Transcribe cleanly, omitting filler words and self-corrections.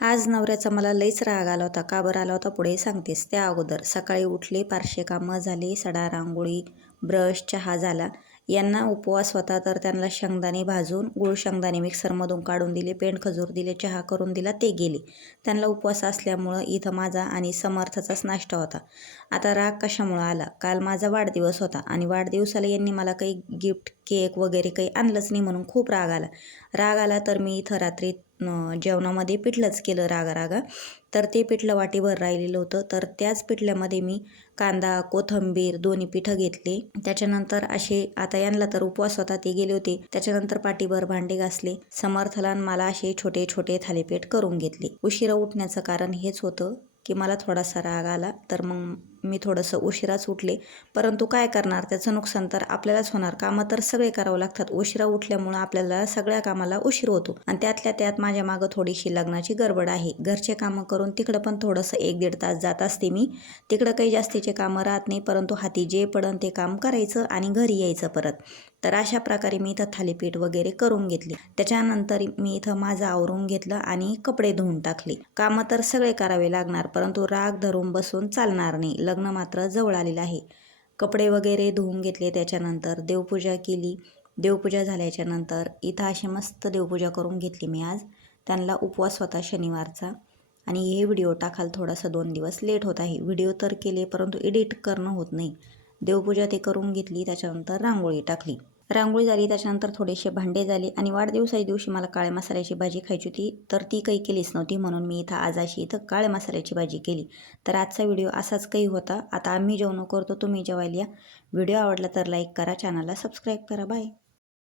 आज नवऱ्याचा मला लईच राग आला होता. का बरं आला होता पुढे सांगतेस. त्या अगोदर सकाळी उठले, पारशे कामं झाली, सडा, रांगोळी, ब्रश, चहा झाला. यांना उपवास होता तर त्यांना शेंगदाणे भाजून गूळ शेंगदाणे मिक्सरमधून काढून दिले, पेंड खजूर दिले, चहा करून दिला, ते गेले. त्यांना उपवास असल्यामुळं इथं माझा आणि समर्थाचाच नाश्ता होता. आता राग कशामुळं आला? काल माझा वाढदिवस होता आणि वाढदिवसाला यांनी मला काही गिफ्ट, केक वगैरे काही आणलंच नाही म्हणून खूप राग आला. राग आला तर मी इथं रात्री जेवणामध्ये पिठलंच केलं रागा. तर ते पिठलं वाटीभर राहिलेलं होतं. तर त्याच पिठल्यामध्ये मी कांदा, कोथिंबीर दोन्ही पिठं घेतले. त्याच्यानंतर असे आता यांना तर उपवास होता, ते गेले होते. त्याच्यानंतर पाटीभर भांडे घासले. समर्थला मला असे छोटे छोटे थालीपीठ करून घेतले. उशिरा उठण्याचं कारण हेच होतं की मला थोडासा राग आला, तर मग मी थोडंसं उशिराच उठले. परंतु काय करणार, त्याचं नुकसान तर आपल्यालाच होणार. कामं तर सगळे करावं लागतात. उशिरा उठल्यामुळं आपल्याला सगळ्या कामाला उशीर होतो आणि त्यातल्या त्यात माझ्या मागं थोडीशी लग्नाची गडबड आहे. घरचे कामं करून तिकडं पण थोडंसं 1-1.5 तास जात असते मी. तिकडं काही जास्तीचे कामं राहत नाही, परंतु हाती जे पडन ते काम करायचं आणि घरी यायचं परत. तर अशा प्रकारे मी इथं थालीपीठ वगैरे करून घेतली. त्याच्यानंतर मी इथं माझं आवरून घेतलं आणि कपडे धुवून टाकले. कामं तर सगळे करावे लागणार, परंतु राग धरून बसून चालणार नाही. लग्न मात्र जवळ आलेलं आहे. कपडे वगैरे धुवून घेतले. त्याच्यानंतर देवपूजा केली. देवपूजा झाल्याच्यानंतर इथं अशी मस्त देवपूजा करून घेतली मी आज. त्यांना उपवास होता शनिवारचा आणि हे व्हिडिओ टाकायला थोडासा 2 दिवस लेट होत आहे. व्हिडिओ तर केले परंतु एडिट करणं होत नाही. देवपूजा ते करून घेतली. त्याच्यानंतर रांगोळी टाकली. रांगोळी झाली, त्याच्यानंतर थोडेसे भांडे झाले आणि वाढदिवसाच्या दिवशी मला काळ्या मसाल्याची भाजी खायची होती, तर ती काही केलीच नव्हती. म्हणून मी इथं आज अशी इथं काळ्या मसाल्याची भाजी केली. तर आजचा व्हिडिओ असाच काही होता. आता आम्ही जेवण करतो, तुम्ही जेवायला या. व्हिडिओ आवडला तर लाईक करा, चॅनलला सबस्क्राईब करा. बाय.